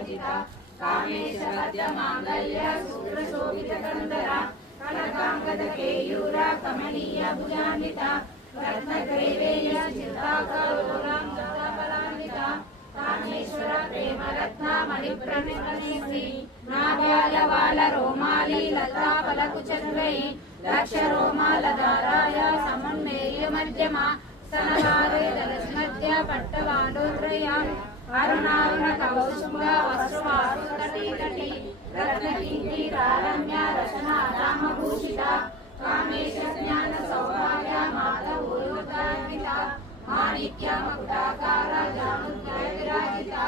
विराजिता कामेश वद्य मांगल्य सूत्र शोभित कंदरा कनकांगद केयूरा कमनीय भुजान्विता रत्नग्रैवेय चित्ताकरोरांगबलान्विता कामेश्वर प्रेम रत्न मणिप्रमितनेत्री नाभ्यालवाल रोमाली लता फलकुचन्द्रै दक्ष रोमालधाराय समुन्मेय मध्यमा स्तनधारे दलस्मध्य पट्टवाडोत्रय अरुणारुण कौसुम्भ वस्त्रवासु तटी तटी रत्नकिङ्किरारम्य रचना रामभूषिता कामेश ज्ञान सौभाग्य माधवोरुतान्विता माणिक्य मकुटाकार जानुद्वय विराजिता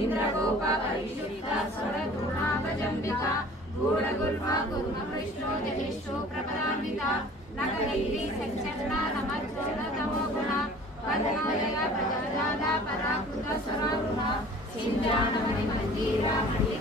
इंद्रगोप परिशुद्ध स्वरगुणाभजम्बिका गूढगुल्मा गुरुमकृष्णो जहिष्ठो प्रपदान्विता नखदैरी संचरण नमज्जन तमोगुण पद्मोदय प्रजाजाला पराकृत स्वरारुण सिञ्जानमणि मंदिरा मणि